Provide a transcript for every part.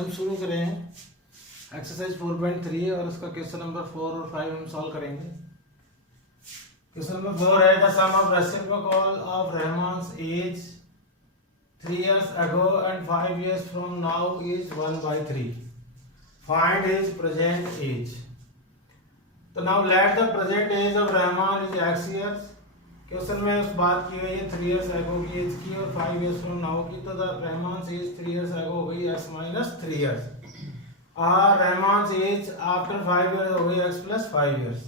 हम शुरू करें एक्सरसाइज 4.3 और उसका क्वेश्चन नंबर 4 और 5 हम सॉल्व करेंगे। क्वेश्चन नंबर 4 है the sum of reciprocal of रहमान's age 3 years ago and 5 years from now is 1/3. Find his present age. तो now let the present age of Rahman is x years. Question में उस बात की गई है 3 years ago की एज की और 5 years from now की, तो रहमान's एज 3 years ago हो गई x minus 3 years और रहमान's एज आफ्टर 5 years हो गई x plus 5 years।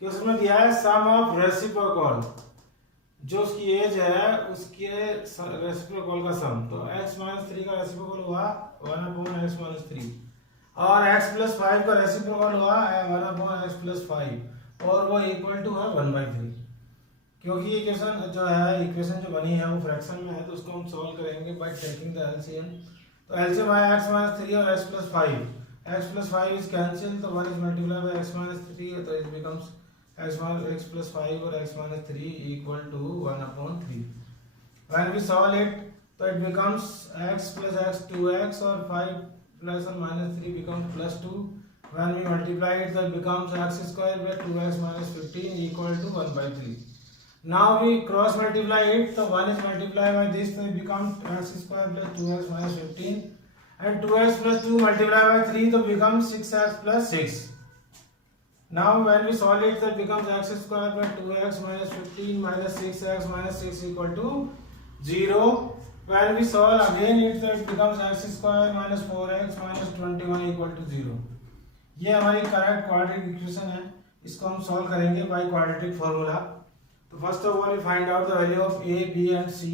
क्वेश्चन में दिया है सम ऑफ रेसिप्रोकल, जो उसकी एज है उसके रेसिप्रोकल का सम, तो x minus 3 का रेसिप्रोकल हुआ 1/x minus 3 और x plus 5 का रेसिप्रोकल हुआ 1/x plus 5 और वो इक्वल टू है 1/3। क्योंकि ये क्वेश्चन जो है इक्वेशन जो बनी है वो फ्रैक्शन में है, तो उसको हम सॉल्व करेंगे बाय टेकिंग द एलसीएम। तो एलसीएम है x minus 3 और x plus 5। x plus 5 is cancelled, तो 1 is multiplied by x minus 3, तो it becomes x plus 5 और x minus 3 equal to 1/3। When we solve it, तो it becomes x plus x 2x और 5 plus or minus 3 becomes plus 2। When we multiply it, so it becomes x square by 2x minus 15 equal to 1/3। Now we cross multiply it, so 1 is multiplied by this, so it becomes x square plus 2x minus 15 and 2x plus 2 multiplied by 3, so becomes 6x plus 6। Now when we solve it, so it becomes x square by 2x minus 15 minus 6x minus 6 equal to 0। When we solve again it, so it becomes x square minus 4x minus 21 equal to 0। ये हमारी correct quadratic equation है, इसको हम solve करेंगे by quadratic formula. तो first of all we find out the value of a, b and c।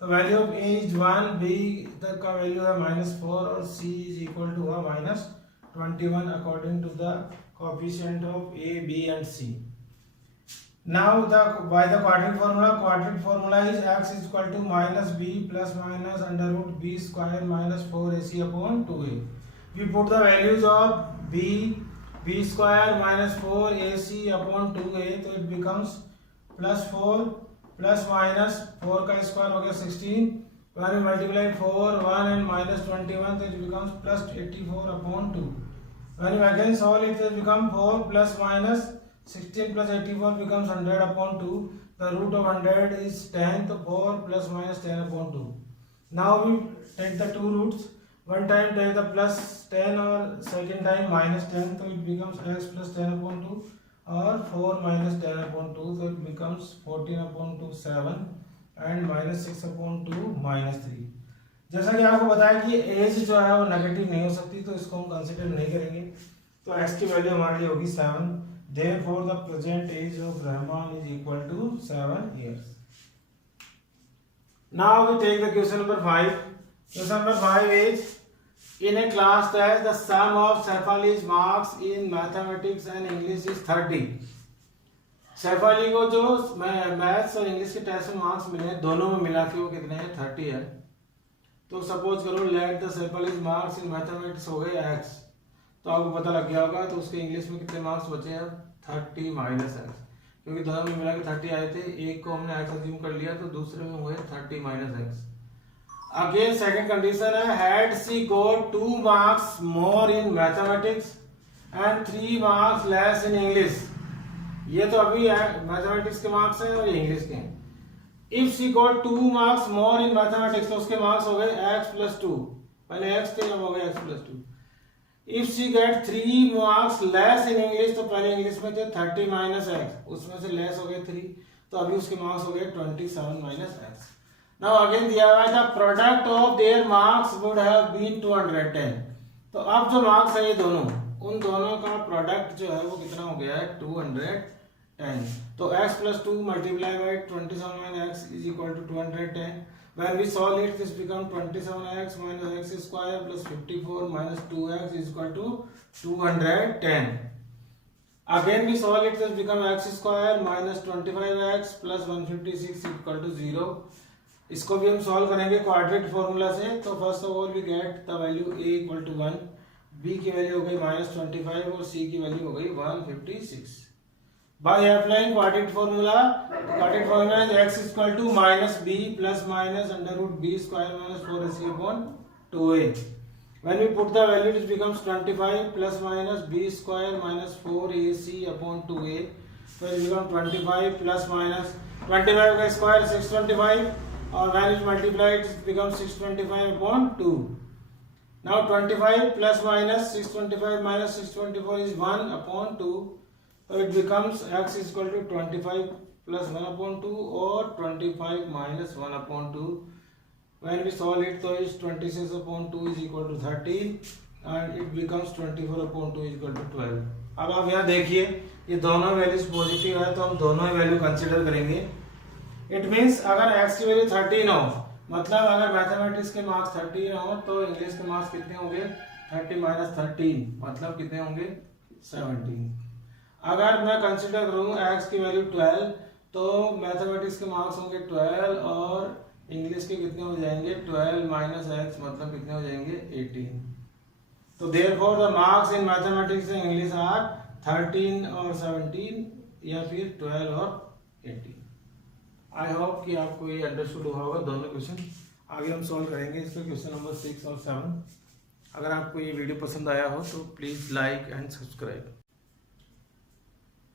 तो value of a is 1, b तक का वैल्यू है -4 और c इज इक्वल टू है -21 according to the coefficient of a, b and c। Now by the quadratic formula is x is equal to -b plus minus under root b square minus 4ac upon 2a। We put the values of b square minus 4ac upon 2a, तो it becomes +4 plus minus 4 का square हो गया 16। when we multiply 4 1 and -21, so it becomes +84 upon 2। when we again solve it, it becomes 4 plus minus 16 plus 84 becomes 100 upon 2। the root of 100 is 10, so 4 plus minus 10 upon 2। now we take the two roots, one time take the plus 10 or second time minus 10, so it becomes x plus 10 upon 2 और 4 minus 10 upon 2, so it becomes 14 upon 2 7 and minus 6 upon 2 -3। जैसा कि आपको बताया कि as जो है वो negative नहीं हो सकती, तो इसको हम कंसीडर नहीं करेंगे। तो x की वैल्यू हमारे लिए होगी 7। therefore the present age of Rahman is equal to 7 years। now we take the question number 5। question number 5 is in a class test the sum of Saifali's marks in mathematics and English is 30। Shafali को जो maths और English के test में marks मिले हैं दोनों में मिला के वो कितने हैं 30 है। तो सपोज करो let the Shefali's marks in mathematics हो गए x, तो आपको पता लग गया होगा तो उसके इंग्लिश में कितने मार्क्स बचे हैं 30 माइनस x, क्योंकि दोनों में मिला के 30 आए थे, एक को हमने x अज्यूम कर लिया तो दूसरे में हुए 30 minus x। Again second condition है had she got 2 marks more in mathematics and 3 marks less in English। ये तो अभी मैथमेटिक्स के मार्क्स हैं और इंग्लिश के हैं। if she got 2 marks more in mathematics, तो उसके मार्क्स हो गए x plus 2, पहले x थे अब हो गए x plus 2। if she get 3 marks less in English, तो पहले इंग्लिश में थे 30 minus x, उसमें से लेस हो गए 3, तो अभी उसके मार्क्स हो गए 27 minus x। Now again दिया हुआ है the product of their marks would have been 210। तो अब जो मार्क्स है ये दोनों, उन दोनों का प्रोडक्ट जो है वो कितना हो गया है 210। तो x plus 2 multiplied by 27 minus x is equal to 210। when we solve it, this becomes 27x minus x square plus 54 minus 2x is equal to 210। again we solve it, this becomes x square minus 25x plus 156 equal to 0। इसको भी हम solve करेंगे quadratic formula से। तो first of all we get the value a equal to 1, b की value हो गई -25 और c की वैल्यू हो गई 156। By applying quadratic formula is x equal to -b plus minus under root b square minus 4ac upon 2a। When we put the value, it becomes 25 plus minus b square minus 4ac upon 2a. So it becomes 25 plus minus 25 का square 625 और when it multiplied it becomes 625 upon 2. Now 25 plus minus 625 minus 624 is 1 upon 2. So it becomes x is equal to 25 plus 1 upon 2 or 25 minus 1 upon 2. When we solve it, so it's 26 upon 2 is equal to 30 and it becomes 24 upon 2 is equal to 12. अब आप यहाँ देखिए ये दोनों values positive है तो हम दोनों ही वैल्यू कंसीडर करेंगे. इट मीन्स अगर x की वैल्यू 13 हो, मतलब अगर मैथमेटिक्स के मार्क्स 13 हो तो इंग्लिश के मार्क्स कितने होंगे 30 माइनस 13 मतलब कितने होंगे 17. अगर मैं कंसीडर करूँ x की वैल्यू 12 तो मैथमेटिक्स के मार्क्स होंगे 12 और इंग्लिश के कितने हो जाएंगे 12 माइनस x मतलब कितने हो जाएंगे 18. तो therefore the marks in mathematics and English are 13 और 17 या फिर 12 और 18. आई होप कि आपको ये अंडरस्टूड हुआ होगा दोनों क्वेश्चन. आगे हम सॉल्व करेंगे इसका क्वेश्चन नंबर 6 और 7. अगर आपको ये वीडियो पसंद आया हो तो please like and subscribe.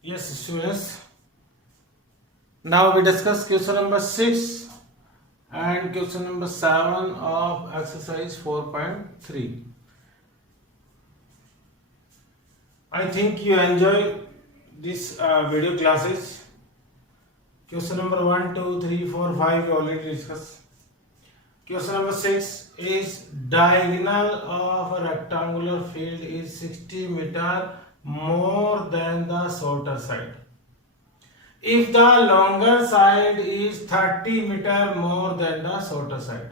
Yes students, now we discuss question number 6 and question number 7 of exercise 4.3. I think you enjoy this video classes. Question number 1, 2, 3, 4, 5 we already discussed. Question number 6 is diagonal of a rectangular field is 60 meter more than the shorter side. If the longer side is 30 meter more than the shorter side.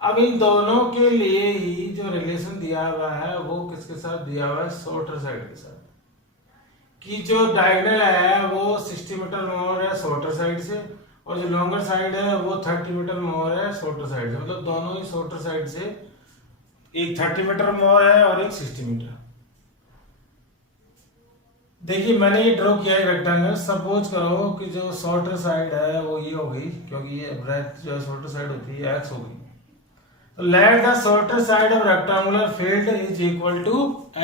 अब इन दोनों के लिए ही जो relation दिया हुआ है वो किसके साथ दिया हुआ है शॉर्टर साइड के साथ. कि जो डायगोनल है वो 60 मीटर मोर है शॉर्टर साइड से और जो लॉन्गर साइड है वो 30 मीटर मोर है शॉर्टर साइड से. मतलब दोनों ही शॉर्टर साइड से एक 30 मीटर मोर है और एक 60 मीटर. देखिए मैंने ये ड्रॉ किया है रेक्टेंगल. सपोज करो कि जो शॉर्टर साइड है वो ये हो गई क्योंकि ये ब्रेथ जो शॉर्टर साइड होती है x हो गई. तो let the shorter side of rectangular field is equal to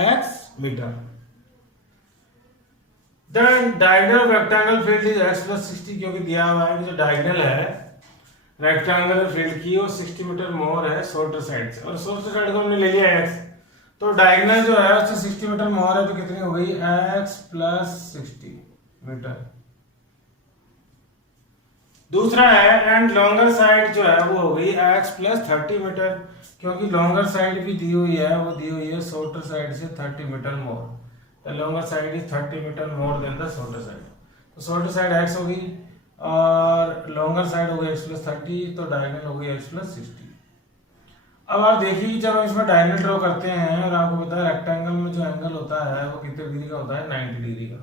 x meter. Then diagonal of rectangular field is x plus 60 क्योंकि दिया हुआ है कि जो डायगोनल है रेक्टेंगुलर फील्ड की वो 60 मीटर मोर है शॉर्टर साइड से और शॉर्टर साइड को हमने ले लिया x. तो डायगोनल जो है उससे 60 मीटर मोर है तो कितनी हो गई x प्लस 60 मीटर. दूसरा है एंड लॉन्गर साइड जो है वो हो गई x प्लस 30 मीटर क्योंकि लॉन्गर साइड भी दी हुई है वो दी हुई है शॉर्टर साइड से 30 meter more. The longer side is 30 meter more than the shorter side. तो शॉर्टर साइड x हो गई और लॉन्गर साइड हो गई x प्लस 30 तो डायगोनल हो गई x प्लस 60. अब आप देखिए कि जब हम इसमें डायगोनल ड्रॉ करते हैं और आपको पता है रेक्टेंगल में जो एंगल होता है वो कितने डिग्री का होता है 90 डिग्री का.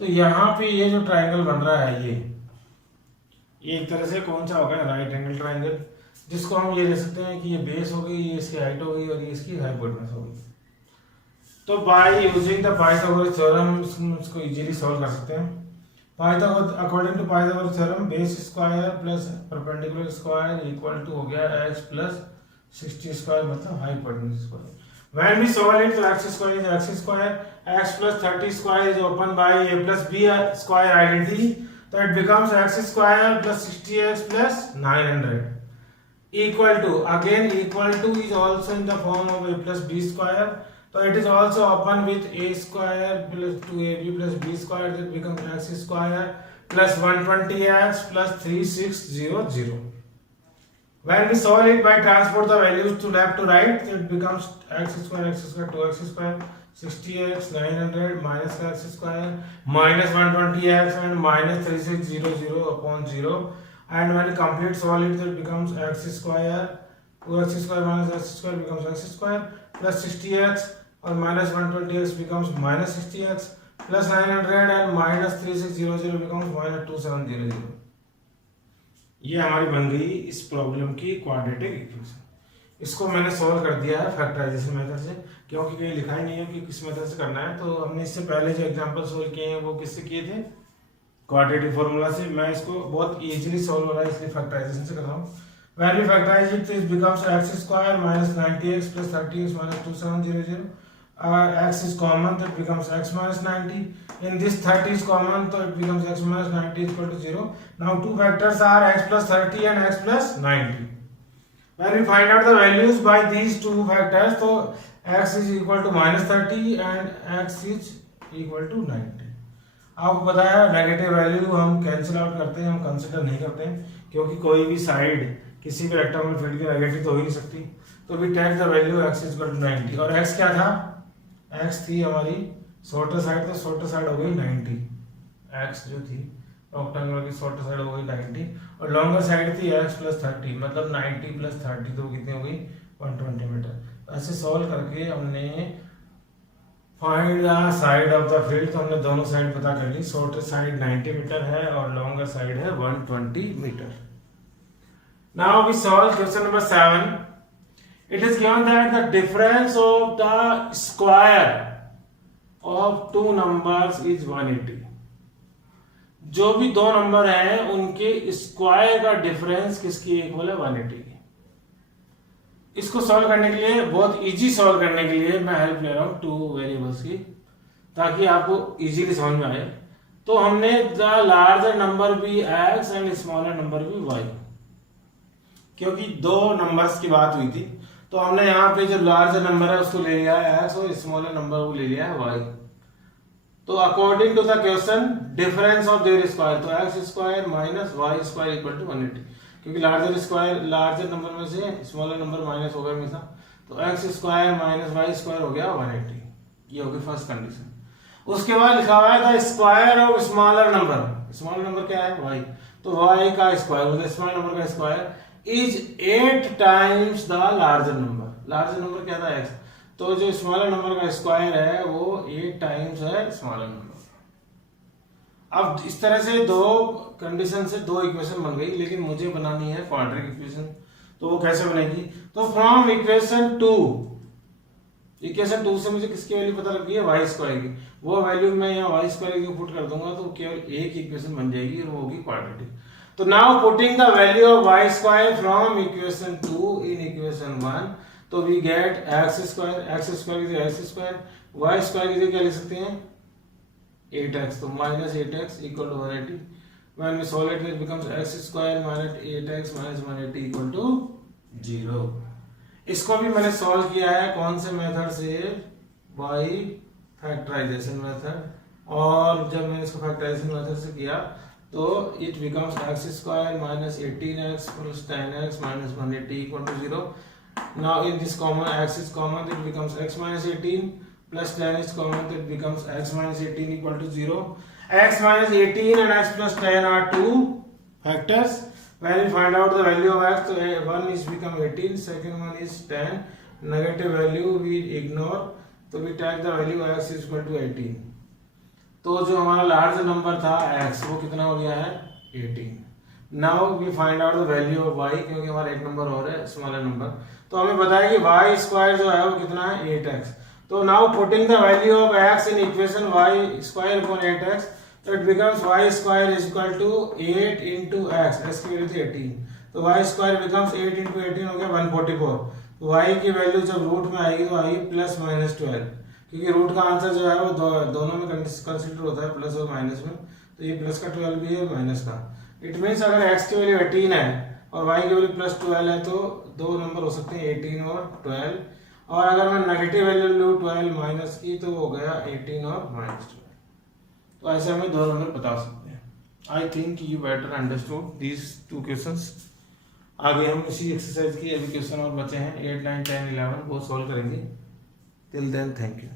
तो यहाँ पे ये जो ट्रायंगल बन रहा है ये एक तरह से कौन सा होगा राइट एंगल ट्रायंगल जिसको हम ये ले सकते हैं कि ये बेस हो गई ये इसकी हाइट हो गई और ये इसकी हाइपोटेनस हो गई. तो by using the Pythagoras theorem इसको इजीली सॉल्व कर सकते हैं. According to Pythagoras theorem base square plus perpendicular square equal to हो गया x प्लस 60 स्क्वायर मतलब hypotenuse square. When we solve it, so x square is x square, x plus 30 square is open by a plus b square identity. So it becomes x square plus 60x plus 900 equal to, again equal to is also in the form of a plus b square. So it is also open with a square plus 2ab plus b square, that becomes x square plus 120x plus 3600. When we solve it by transport the values to left to right, it becomes x square 2x square 60x 900 minus x square minus 120x and minus 3600 upon 0. And when you complete solve it, it becomes x square 2x square minus x square becomes x square plus 60x or minus 120x becomes minus 60x plus 900 and minus 3600 becomes minus 2700. ये हमारी बन गई इस problem की quadratic equation. इसको मैंने solve कर दिया है फैक्टराइजेशन मेथड से क्योंकि कहीं लिखा ही नहीं है कि किस मेथड से करना है. तो हमने इससे पहले जो एग्जांपल सॉल्व किए हैं वो किससे किए थे क्वाड्रेटिक फॉर्मूला से. मैं इसको बहुत इजीली सॉल्व हो रहा है इसलिए फैक्टराइजेशन से कर रहा हूँ. When we factorize it, it becomes x square minus 90x plus 30x minus 2700. X is common, so it becomes x minus 90. In this 30 is common, so it becomes x minus 90 is equal to 0. Now two factors are x plus 30 and x plus 90. When we find out the values by these two factors, so x is equal to minus 30 and x is equal to 90. आपको पता है negative value हम cancel out करते हैं, हम consider नहीं करते हैं, क्योंकि कोई भी साइड किसी भी रेक्टेंगुलर फील्ड की नेगेटिव तो हो ही नहीं सकती. तो we take the value x is equal to 90 और x क्या था, x थी हमारी शॉर्टर साइड, तो शॉर्टर साइड हो गई 90. x जो थी रेक्टेंगुलर की शॉर्टर साइड हो गई 90 और लॉन्गर साइड थी x प्लस 30, मतलब 90 प्लस 30 तो कितनी हो गई 120 मीटर. ऐसे सॉल्व करके हमने find the side of the field, तो हमने दोनों साइड पता कर ली. शॉर्टर साइड 90 मीटर है और लॉन्गर साइड है 120 metre. Now we solve question number 7. It is given that the difference of the square of two numbers is 180. जो भी दो नंबर हैं उनके स्क्वायर का डिफरेंस किसकी इक्वल है 180 की. इसको सॉल्व करने के लिए, बहुत इजी सॉल्व करने के लिए मैं हेल्प ले रहा हूं टू वेरिएबल्स की, ताकि आपको इजीली समझ में आए. तो हमने द लार्जर नंबर भी x एंड स्मॉलर नंबर भी y, क्योंकि दो नंबर्स की बात हुई थी, तो हमने यहाँ पे जो लार्जर नंबर है उसको ले लिया है x और स्मॉलर नंबर को ले लिया है y. तो according to the question difference of their square, तो x square minus y square equal to 180, क्योंकि लार्जर नंबर में से स्मॉलर नंबर माइनस हो गया हमेशा, तो x square minus y square हो गया 180. ये होगी फर्स्ट कंडीशन. उसके बाद लिखा हुआ है the square of smaller number, smaller number क्या है y, तो y का स्क्वायर मतलब स्मॉलर नंबर का square is 8 times the larger number. Larger number क्या था x, तो जो स्मॉलर नंबर का स्क्वायर है वो 8 टाइम्स है स्मॉलर नंबर. अब इस तरह से दो कंडीशन से दो इक्वेशन बन गई, लेकिन मुझे बनानी है क्वाड्रेटिक इक्वेशन. तो वो कैसे बनेगी, तो फ्रॉम इक्वेशन 2 से मुझे किसकी वैल्यू पता लग गई है y स्क्वायर की. वो वैल्यू मैं यहाँ y स्क्वायर की पुट कर दूंगा तो केवल एक इक्वेशन बन जाएगी और वो होगी क्वाड्रेटिक. तो now putting the value of y square from equation 2 in equation 1, तो वी गेट x स्क्वायर की x स्क्वायर, y स्क्वायर की क्या लिख सकते हैं 8x, तो minus 8x equal to 180. When we solve it becomes x square minus 8x minus 180 equal to 0. इसको भी मैंने सॉल्व किया है कौन से मेथड से, बाय फैक्टराइजेशन मेथड. और जब मैंने इसको फैक्टराइजेशन मेथड से किया तो it becomes x square minus 18x plus 10x minus 180 equal to 0. Now in this common x is common, it becomes x minus 18 plus 10 is common, so it becomes x minus 18 equal to 0. X minus 18 and x plus 10 are two factors. When we find out the value of x, so one is become 18, second one is 10. Negative value we ignore, so we take the value of x is equal to 18. तो जो हमारा large number था x वो कितना हो गया है 18. Now we find out the value of y, क्योंकि हमारा एक नंबर और है स्मॉलर नंबर, तो हमें पता है कि y स्क्वायर जो है वो कितना है 8x. तो now putting the value of x in equation y square upon 8x, तो it becomes y square is equal to 8 into x, x की वैल्यू थी 18, तो y स्क्वायर बिकम्स 8 into 18 हो गया 144. तो y की वैल्यू जब रूट में आएगी तो आएगी प्लस माइनस 12, क्योंकि रूट का आंसर जो है वो दोनों में कंसीडर होता है प्लस और माइनस में, तो ये प्लस का 12 भी है माइनस का. इट मीन्स अगर x की वैल्यू 18 है और y की वैल्यू प्लस 12 है तो दो नंबर हो सकते हैं 18 और 12. और अगर मैं नेगेटिव वैल्यू लूँ 12 माइनस की तो हो गया 18 और माइनस 12. तो ऐसे हमें दो नंबर बता सकते हैं. I think you better understood these two questions. आगे हम इसी एक्सरसाइज की अभी क्वेश्चन और बचे हैं 8, 9, 10, 11 वो सॉल्व करेंगे. Till then thank you.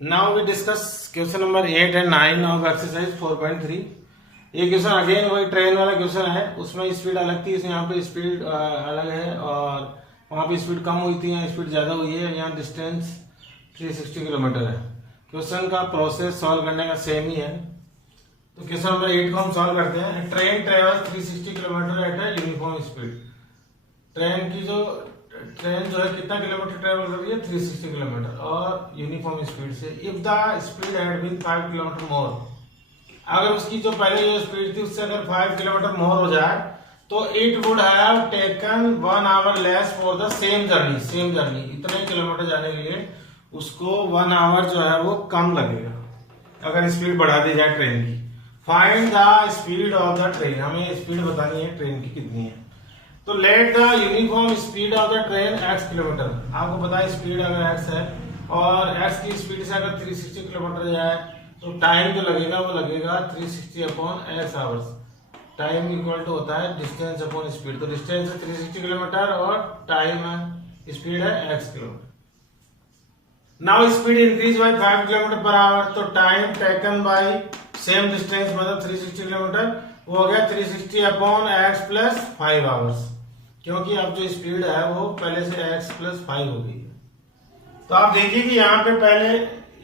Now we discuss question number 8 and 9 of exercise 4.3. ये क्वेश्चन अगेन वही ट्रेन वाला क्वेश्चन है, उसमें स्पीड अलग थी, इसमें यहाँ पे स्पीड अलग है और वहाँ पे स्पीड कम हुई थी, यहाँ स्पीड ज्यादा हुई है. यहाँ डिस्टेंस 360 किलोमीटर है. क्वेश्चन का प्रोसेस सॉल्व करने का सेम ही है. तो क्वेश्चन नंबर 8 को हम सॉल्व करते हैं. ट्रेन ट्रेवल 360 किलोमीटर एट है यूनिफॉर्म स्पीड. ट्रेन जो है कितना किलोमीटर ट्रेवल कर रही है 360 किलोमीटर और यूनिफॉर्म स्पीड से. If the speed had been 5 kilometre more, अगर उसकी जो पहले जो स्पीड थी उससे अगर 5 किलोमीटर मोर हो जाए तो it would have taken 1 our less for the same journey इतने किलोमीटर जाने के लिए उसको 1 आवर जो है वो कम लगेगा अगर स्पीड बढ़ा दी जाए ट्रेन की। Find the speed of the train, हमें स्पीड बतानी है ट्रेन की कितनी है। तो let the uniform speed of the train x kilometre, आपको पता है स्पीड अगर x है और x की स्पीड से अगर 360 किलोमीटर जाए तो टाइम जो लगेगा वो लगेगा 360 upon x hours. Time equal to होता है डिस्टेंस अपॉन स्पीड, तो डिस्टेंस है 360 किलोमीटर और टाइम है स्पीड है x kilometre. Now speed increase by 5 kilometre per hour, तो time taken by same distance मतलब 360 किलोमीटर वो हो गया 360 अपॉन x प्लस 5 आवर्स, क्योंकि अब जो स्पीड है वो पहले से x प्लस 5 हो गई है। तो आप देखिए कि यहाँ पे पहले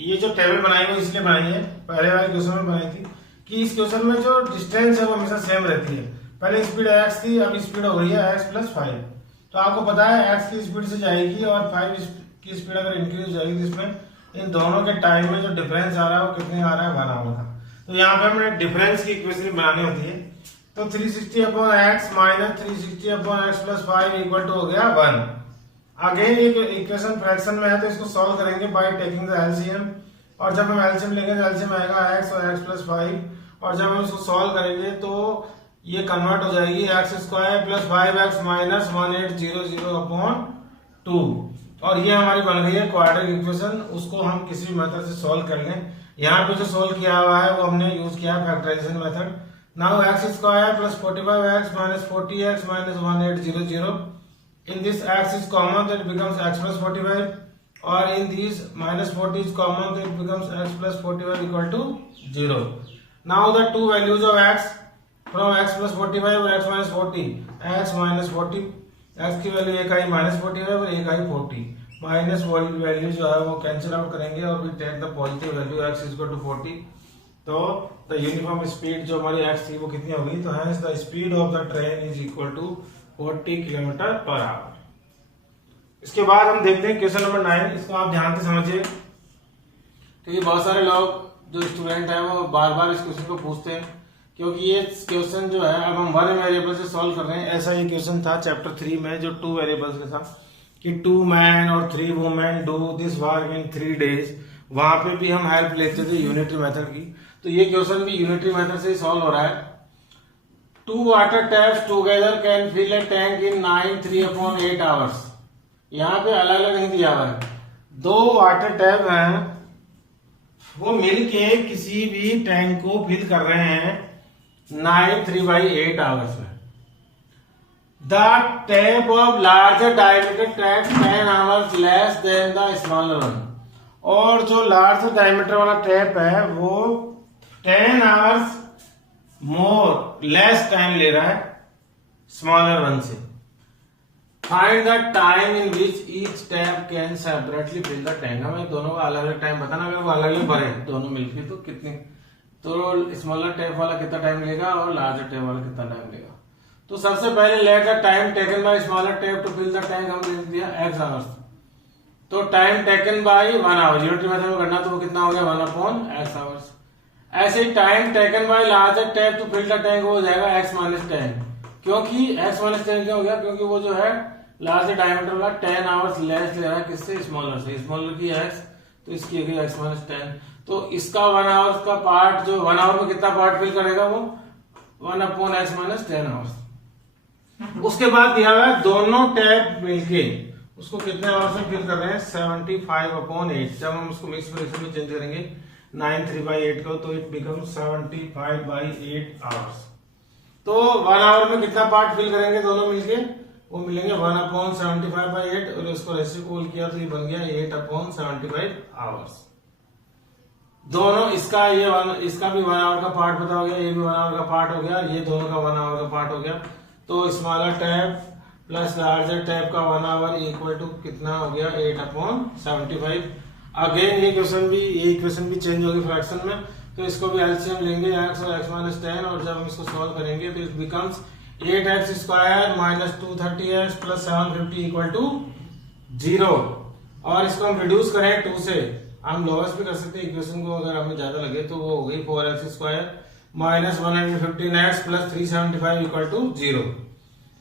ये जो टेबल बनाई है इसलिए बनाई है, पहले वाले क्वेश्चन में बनाई थी कि इस क्वेश्चन में जो डिस्टेंस है वो हमेशा सेम रहती है। पहले स्पीड x थी, अब स्पीड हो गई है x प्लस 5। तो आपको पता है x की स्पीड से जाएगी और 5 की स्पीड अगर इंक्रीज हो जाएगी तो इसमें इन दोनों के टाइम में जो डिफरेंस आ रहा है वो कितने आ रहा है 1 आवर का। तो यहाँ पे हमें डिफरेंस की इक्वेशन बनानी होती है, तो 360 upon x minus 360 upon x plus 5 equal to हो गया 1। अगेन ये इक्वेशन फ्रैक्शन में है तो इसको सॉल्व करेंगे बाय टेकिंग द एलसीएम, और जब हम एलसीएम लेंगे तो एलसीएम आएगा x और x प्लस 5, और जब हम इसको सॉल्व करेंगे तो ये कन्वर्ट हो जाएगी x square plus 5x minus 1800 upon 2, और ये हमारी बन गई है क्वाड्रेटिक इक्वेशन। उसको हम किसी भी मेथड से सॉल्व कर लें। यहाँ पे जो सॉल्व किया हुआ है वो हमने यूज किया है factorization method. Now x square plus 45x minus 40x minus 1800, in this x is common that it becomes x plus 45, or in these minus 40 is common that it becomes x plus 45 equal to 0. Now the two values of x from x plus 45 और x minus 40, x minus 40, x की value एक आई minus 45 और एक आई 40, minus value जो है वो cancel out करेंगे और we take the positive value x is equal to 40। तो द यूनिफॉर्म स्पीड जो हमारी x थी वो कितनी हो गई, तो hence the speed of the train is equal to 40 kilometre per hour. इसके बाद हम देखते हैं क्वेश्चन नंबर 9, इसको आप ध्यान से समझिए क्योंकि बहुत सारे लोग जो स्टूडेंट हैं वो बार बार इस क्वेश्चन को पूछते हैं, क्योंकि ये क्वेश्चन जो है अब हम 1 वेरिएबल से सॉल्व कर रहे हैं। ऐसा ही क्वेश्चन था चैप्टर 3 में जो 2 वेरिएबल्स के था कि 2 मैन और 3 women do this work in 3 days, वहां पे भी हम हेल्प लेते थे यूनिटरी मेथड की। तो ये क्वेश्चन भी यूनिटरी मेथड से ही सॉल्व हो रहा है। 2 water taps together can fill a tank in 3/8 hours. यहाँ पे अलग अलग नहीं दिया हुआ है, 2 वाटर टैप हैं वो मिलके किसी भी टैंक को फिल कर रहे हैं 3/8 आवर्स में। The tap of larger diameter tap 10 hours less than the smaller one, और जो लार्जर डायमीटर वाला टैप है वो 10 आवर्स मोर लेस टाइम ले रहा है स्मॉलर वन से। Find the time in which each tap can separately fill the tank. हमें दोनों का अलग अलग टाइम बताना, अगर वो अलग अलग भरे दोनों मिलके तो कितने, तो स्मॉलर टैप वाला कितना टाइम लेगा और लार्जर टैप वाला कितना टाइम लेगा। तो सबसे पहले let the time taken by smaller tap to fill the tank हमने लिख दिया x आवर्स, तो time taken by 1 hour unitary method में करना तो वो कितना हो गया 1/x आवर्स। ऐसे ही time taken by larger tap to fill the tank हो जाएगा x माइनस 10, क्योंकि x माइनस 10 क्या हो गया, क्योंकि वो जो है लार्जर डायमीटर वाला 10 आवर्स लेस ले रहा है किससे, स्मॉलर से। स्मॉलर की x तो इसकी हो गई x माइनस 10, तो इसका 1 आवर्स का पार्ट जो 1 आवर में कितना पार्ट फिल करेगा वो 1/x माइनस 10 आवर्स। उसके बाद दिया हुआ है दोनों टैप मिलके उसको कितने आवर्स में फिल कर रहे हैं 75/8। जब हम उसको मिक्स फ्रैक्शन में चेंज करेंगे 9/3/8 को तो इट बिकम 75/8 आवर्स। तो 1 आवर में कितना पार्ट फिल करेंगे दोनों मिलके, वो मिलेंगे 1/75/8 और इसको रेसिप्रोकल किया तो ये बन गया 8/75 आवर्स। दोनों इसका इसका भी 1 आवर का पार्ट पता हो गया, ये भी 1 आवर का पार्ट हो गया, ये दोनों का 1 आवर का पार्ट हो गया। तो smaller tap plus larger tap का 1 आवर इक्वल टू कितना हो गया 8/75। अगेन ये इक्वेशन भी चेंज होगी फ्रैक्शन में, तो इसको भी एलसीएम लेंगे x और x माइनस 10, और जब हम इसको सॉल्व करेंगे तो it becomes 8x square minus 230x plus 750 equal to 0। और इसको हम रिड्यूस करें 2 से, हम लोअर्स भी कर सकते हैं इक्वेशन को, अगर हमें ज्यादा लगे तो वो हो गई 4x square minus 115x plus 375 equal to 0।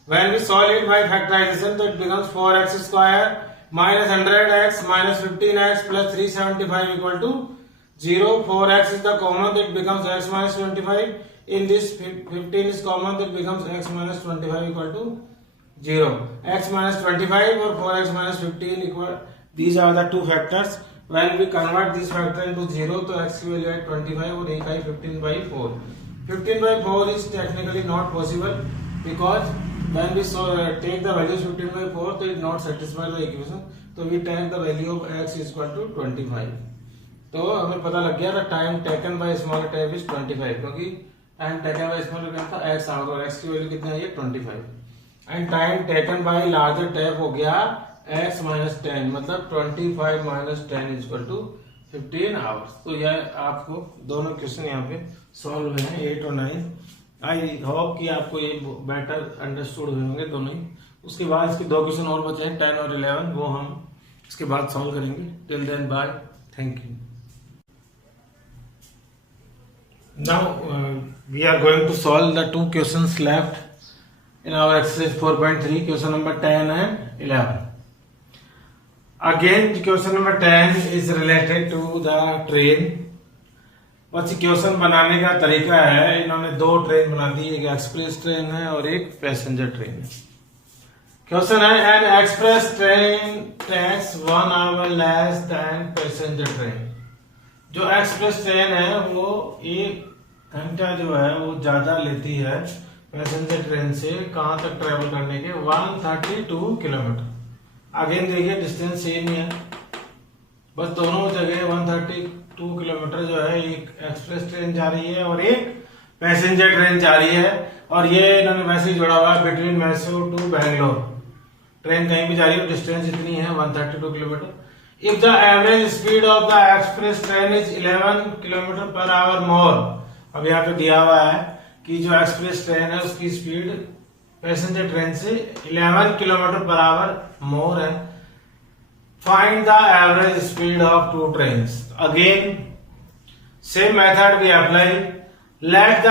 When we solve it by factorization, so it becomes 4x square minus 100x minus 15x plus 375 equal to 0. 4x is the common, that becomes x minus 25. In this 15 is common, that becomes x minus 25 equal to 0. X minus 25 or 4x minus 15 equal. These are the two factors. When we convert this factor into 0, so x की value है 25 और एक है 15 by 4. 15 by 4 is technically not possible because when we take the values 15 by 4, so it not satisfy the equation. So we take the value of x is equal to 25. तो हमें पता लग गया था time taken by small tap is 25, क्योंकि time taken by small tap था x hour और x की वैल्यू कितनी आई है 25, and time taken by larger tap हो गया x माइनस 10, मतलब 25 minus 10 is equal to 15 hours. तो यह आपको दोनों क्वेश्चन यहाँ पे सॉल्व हुए हैं 8 और 9. आई होप कि आपको ये बेटर अंडरस्टूड हुए होंगे दोनों ही. उसके बाद इसके दो क्वेश्चन और बचे हैं 10 और 11, वो हम इसके बाद सॉल्व करेंगे. Till then bye, thank you. Now we are going to solve the two questions left in our exercise 4.3, question number 10 and 11. Again, question number 10 is related to the train. बस क्वेश्चन बनाने का तरीका है, इन्होंने दो train बना दी, एक express train है और एक पैसेंजर ट्रेन है. क्वेश्चन है an express train takes 1 hour less than passenger train. जो एक्सप्रेस ट्रेन है वो 1 घंटा जो है वो ज्यादा लेती है पैसेंजर ट्रेन से. कहां तक ट्रेवल करने के? 132 किलोमीटर. अगेन देखिए डिस्टेंस सेम ही है, बस दोनों जगह 132 किलोमीटर जो है एक एक्सप्रेस ट्रेन जा रही है और एक पैसेंजर ट्रेन जा रही है. और ये इन्होंने वैसे ही जोड़ा हुआ है between Mysore to Bangalore. Train कहीं भी जा रही है, डिस्टेंस इतनी है 132 kilometre. If the average speed of the express train is 11 kilometre per hour more, अब यहाँ पे दिया हुआ है कि जो एक्सप्रेस ट्रेन है उसकी स्पीड पैसेंजर ट्रेन से 11 किलोमीटर पर आवर मोर है. Find the average speed of two trains. Again same method भी apply. Let the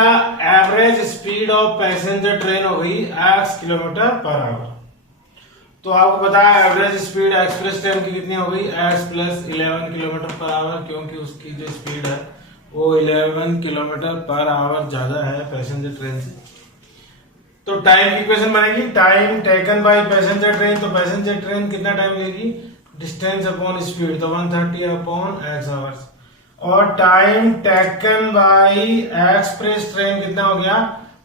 average speed of passenger train हो गई x किलोमीटर पर आवर. तो आपको पता है एवरेज स्पीड एक्सप्रेस ट्रेन की कितनी हो गई x plus 11 kilometre per our, क्योंकि उसकी जो स्पीड है वो 11 किलोमीटर पर आवर ज्यादा है पैसेंजर ट्रेन से. तो टाइम की इक्वेशन बनेगी time taken by passenger train. तो पैसेंजर ट्रेन कितना टाइम लेगी? डिस्टेंस अपॉन स्पीड, तो 130 अपॉन x आवर्स. और time taken by express train कितना हो गया?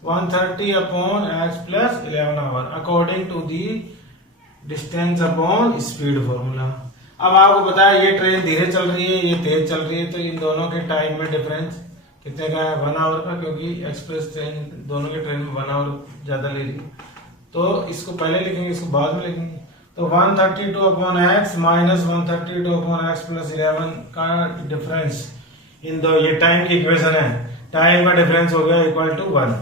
130 upon x plus 11 hour according to the distance upon speed formula. अब आपको पता है ये ट्रेन धीरे चल रही है, ये तेज चल रही है, तो इन दोनों के टाइम में डिफरेंस कितने का है? 1 आवर का, क्योंकि एक्सप्रेस ट्रेन दोनों के ट्रेन में 1 आवर ज्यादा ले रही है. तो इसको पहले लिखेंगे, इसको बाद में लिखेंगे. तो 132 upon x minus 132 upon x plus 11 का डिफरेंस इन दो, ये टाइम की इक्वेशन है, टाइम का डिफरेंस हो गया equal to 1.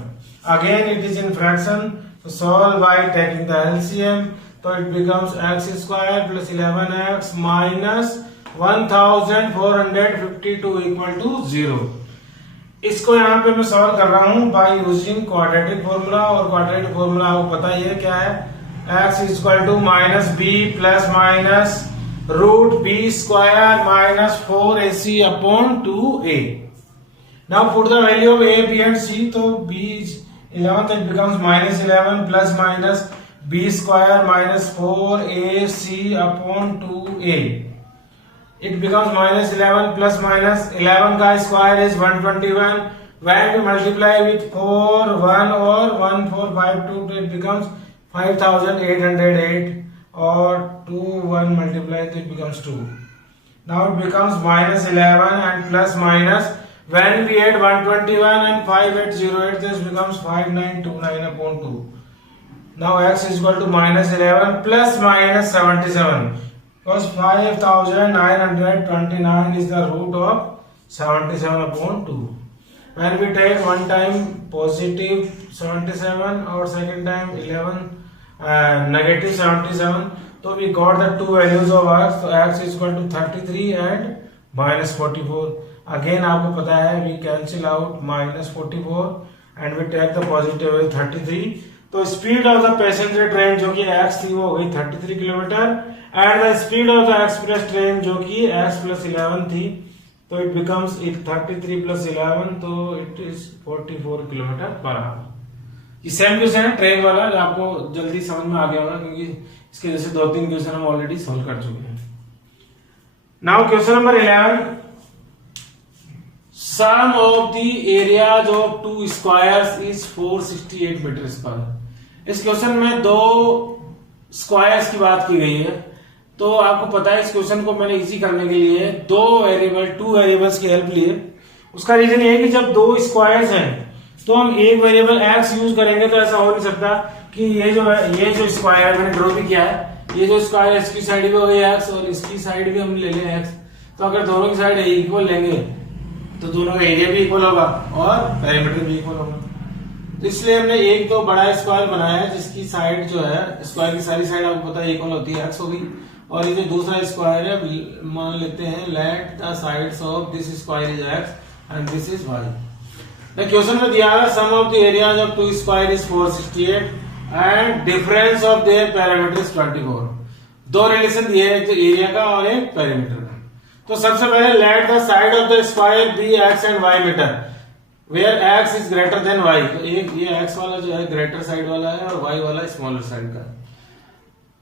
Again it is in fraction, तो solve by taking the LCM. तो it becomes x square plus 11x minus 1452 equal to 0. इसको यहाँ पे मैं सॉल्व कर रहा हूँ बाय यूजिंग क्वाड्रेटिक फॉर्मूला. और क्वाड्रेटिक फॉर्मूला आपको पता ही है क्या है? x equal to minus b plus minus root b square minus 4ac upon 2a. Now put the value of a, b and c. तो b is 11, तो it becomes minus 11 plus minus b square minus 4ac upon 2a. It becomes minus 11 plus minus 11 का square is 121. When we multiply with 4 1 or 1 4 5 2, it becomes 5808 और 2 1 multiply, so it becomes 2. Now it becomes minus 11 and plus minus. When we add 121 and 5808, this becomes 5929 upon 2. Now x is equal to minus 11 plus minus 77, because 5929 is the root of 77 upon 2. When we take one time positive 77 or second time 11 negative 77, so we got the two values of x. So x is equal to 33 and minus 44. Again आपको पता है we cancel out minus 44 and we take the positive value 33. तो speed of the passenger train जो कि x थी वो हो गई 33 kilometre and the speed of the express train जो कि x + 11 थी, तो इट बिकम्स 33 + 11, तो it is 44 kilometre per our. ये सेम क्वेश्चन है ट्रेन वाला, जो आपको जल्दी समझ में आ गया होगा क्योंकि इसके जैसे 2-3 क्वेश्चन हम ऑलरेडी सॉल्व कर चुके हैं। Now question number 11, sum of the areas of 2 squares is 468 metre square. इस क्वेश्चन में 2 स्क्वायर्स की बात की गई है, तो आपको पता है इस क्वेश्चन को मैंने इजी करने के लिए 2 वेरिएबल्स की हेल्प ली है। उसका रीजन ये है कि जब 2 स्क्वायर्स हैं तो हम एक वेरिएबल x यूज करेंगे तो ऐसा हो नहीं सकता कि ये जो स्क्वायर मैंने ड्रॉ भी किया है, ये जो स्क्वायर इसकी साइड भी हो गई x और इसकी साइड भी हम ले लें x, तो अगर दोनों की साइड इक्वल लेंगे तो दोनों का एरिया भी इक्वल होगा और पेरीमीटर भी इक्वल होगा। तो इसलिए हमने एक तो बड़ा स्क्वायर बनाया है जिसकी साइड जो है, स्क्वायर की सारी साइड आपको पता है इक्वल होती है, x होगी, और ये जो दूसरा स्क्वायर है मान लेते हैं let the sides of this square is x and this is y। Question में दिया है sum of the areas of 2 square is 468 and difference of their parameter is 24। 2 relation दिए हैं, एक तो एरिया का और एक पेरीमीटर का। तो सबसे पहले let the side of the square be x and y metre where x is greater than y। तो एक ये x वाला जो है ग्रेटर साइड वाला है और y वाला स्मॉलर साइड का है।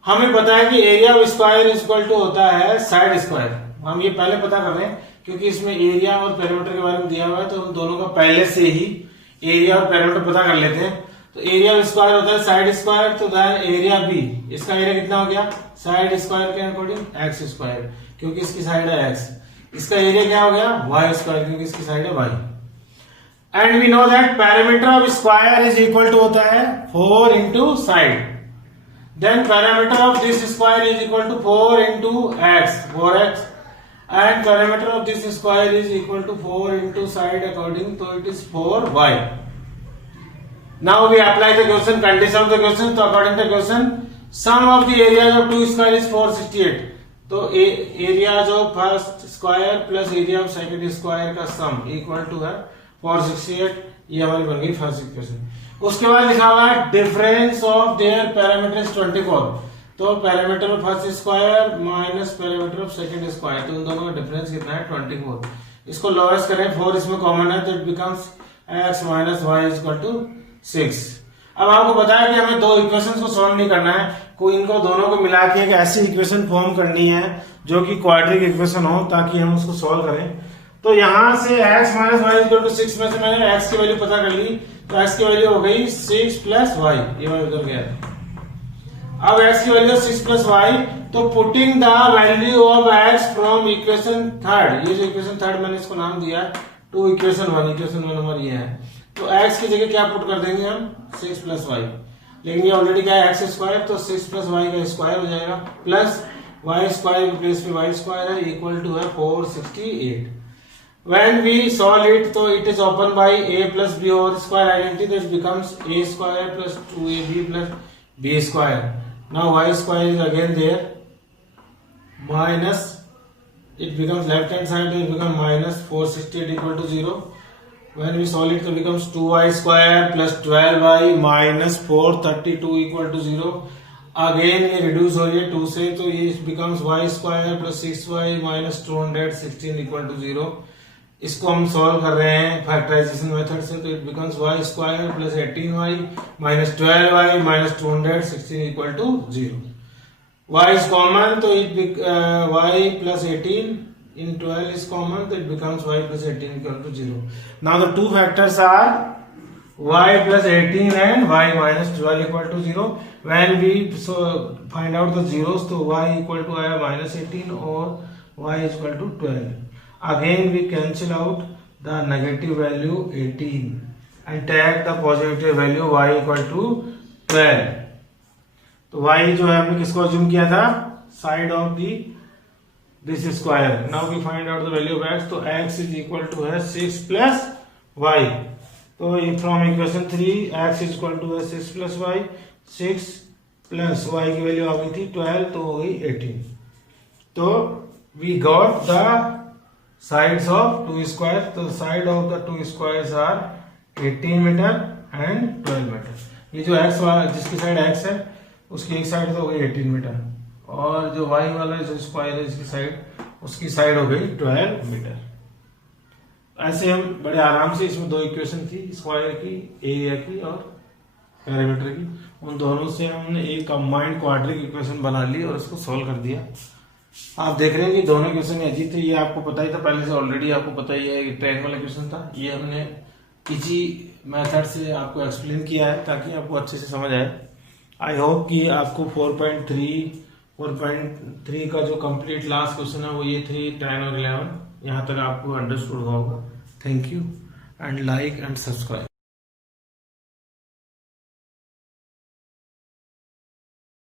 हमें पता है कि area of square is equal to होता है साइड स्क्वायर। हम ये पहले पता कर रहे हैं क्योंकि इसमें एरिया और पेरीमीटर के बारे में दिया हुआ है, तो हम दोनों का पहले से ही एरिया और पेरीमीटर पता कर लेते हैं। तो एरिया ऑफ स्क्वायर होता है साइड स्क्वायर, तो एरिया बी, इसका एरिया कितना हो गया साइड स्क्वायर के अकॉर्डिंग एक्स स्क्वायर, क्योंकि इसकी साइड है एक्स। इसका एरिया क्या हो गया वाई स्क्वायर, क्योंकि इसकी साइड है y. And we know that parameter of square is equal to होता है 4 into side, then parameter of this square is equal to 4 into x, 4x, and parameter of this square is equal to 4 into side according, so it is 4y. Now we apply the question, condition of the question. So according to the question, sum of the areas of 2 square is 468. तो areas of first square plus area of second square का sum equal to है 468। ये हमारी बन गई first equation. उसके बाद लिखा हुआ है डिफरेंस ऑफ देयर पैरामीटर 24। तो parameter of first square minus parameter of second square, तो उन दोनों का डिफरेंस कितना है 24। इसको लोएस्ट करें, 4 इसमें कॉमन है तो it becomes x minus y is equal to 6। अब आपको बताया कि हमें 2 इक्वेशंस को सॉल्व नहीं करना है, कोई इनको दोनों को मिला के एक ऐसी इक्वेशन फॉर्म करनी है जो कि क्वाड्रिक इक्वेशन हो ताकि हम उसको सॉल्व करें। तो यहां से x minus y is equal to 6 में से मैंने x की वैल्यू पता कर ली, तो x की वैल्यू हो गई 6 + y, ये वाला उधर गया। अब x की वैल्यू 6 + y, तो putting the value of x from equation third, ये जो इक्वेशन थर्ड मैंने इसको नाम दिया टू इक्वेशन 1, इक्वेशन 1 नंबर ये है, तो x की जगह क्या पुट कर देंगे हम 6 + y, लेकिन ये ऑलरेडी क्या है x स्क्वायर, तो 6 + y का स्क्वायर हो जाएगा प्लस y स्क्वायर प्लस में y स्क्वायर है इक्वल टू है 468। When we solve it, तो it is open by a plus b over square identity, that becomes a square plus 2ab plus b square. Now y square is again there, minus, it becomes left hand side, it becomes minus 468 equal to 0. When we solve it, it becomes 2y square plus 12y minus 432 equal to 0. Again ये reduce हो रही है 2 से, तो ये becomes y square plus 6y minus 216 equal to 0. इसको हम solve कर रहे हैं फैक्टराइजेशन मेथड से, तो it becomes y square plus 18y minus 12y minus 216 equal to 0। y is common, तो it y plus 18 in 12 is common, तो it becomes y plus 18 equal to 0। Now the two factors are y plus 18 and y minus 12 equal to 0। When we find out the zeros, तो y equal to आया minus 18 और y equal to 12। Again we cancel out the negative value 18 and take the positive value y equal to 12। तो y जो है हमने किसको assume किया था side of the this square. Now we find out the value of x, तो x is equal to है 6 + y, तो from equation 3 x is equal to है 6 + y, 6 प्लस y की वैल्यू आ गई थी 12, तो हो गई 18। तो we got the sides of 2 squares, so side of the 2 squares are 18 meter and 12 meter. ये जो एक्स जिसकी साइड एक्स है उसकी एक साइड तो हो गई 18 मीटर, और जो वाई वाला जो स्क्वायर है इसकी साइड, उसकी साइड हो गई 12 मीटर। ऐसे हम बड़े आराम से, इसमें दो इक्वेशन थी स्क्वायर की, एरिया की और पैरामीटर की, उन दोनों से हमने एक कंबाइंड क्वाड्रिक इक्वेशन बना ली और उसको सॉल्व कर दिया। आप देख रहे हैं कि दोनों इक्वेशन अजीब थे, ये आपको पता ही था पहले से, ऑलरेडी आपको पता ही है, ट्रायंगल इक्वेशन था। ये हमने इजी मेथड से आपको एक्सप्लेन किया है ताकि आपको अच्छे से समझ आए। आई होप कि आपको 4.3 का जो कंप्लीट लास्ट क्वेश्चन है वो ये थे 10 और 11, यहाँ तक आपको अंडरस्टूड होगा। Thank you and like and subscribe.